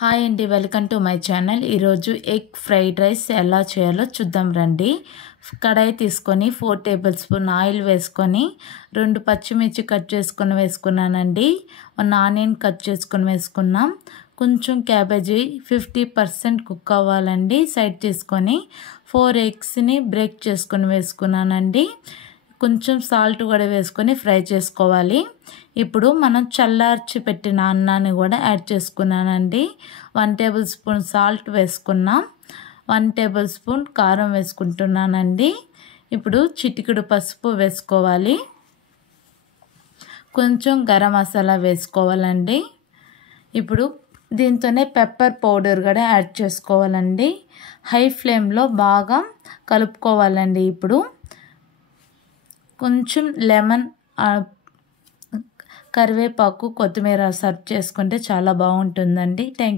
Hi అండి, welcome to my channel. ఈరోజు egg fried rice ఎలా చేయాలో చూద్దాం రండి. కడాయి తీసుకొని 4 టేబుల్ స్పూన్ ఆయిల్ వేసుకొని 2 పచ్చిమిర్చి కట్ చేసుకొని వేసుకున్నానండి. 1 ఆనియన్ కట్ చేసుకొని వేసుకున్నాం. కొంచెం క్యాబేజీ 50% కుక్ అవ్వాలండి. సైడ్ తీసుకొని 4 ఎగ్స్ని బ్రేక్ చేసుకొని వేసుకున్నానండి. కొంచెం సాల్ట్ కూడా వేసుకొని ఫ్రై చేసుకోవాలి. ఇప్పుడు మనం చల్లార్చి పెట్టిన అన్నాన్ని కూడా యాడ్ చేసుకున్నానండి. 1 టేబుల్ స్పూన్ సాల్ట్ వేసుకున్నాం. 1 టేబుల్ స్పూన్ కారం వేసుకుంటున్నానండి. ఇప్పుడు చిటికెడు పసుపు వేసుకోవాలి. కొంచెం గరం మసాలా వేసుకోవాలండి. ఇప్పుడు దీంతోనే పెప్పర్ పౌడర్ కూడా యాడ్ చేసుకోవాలండి. హై ఫ్లేమ్లో బాగా కలుపుకోవాలండి. ఇప్పుడు కొంచెం లెమన్, కరివేపాకు, కొత్తిమీర సర్వ్ చేసుకుంటే చాలా బాగుంటుందండి. Thank you.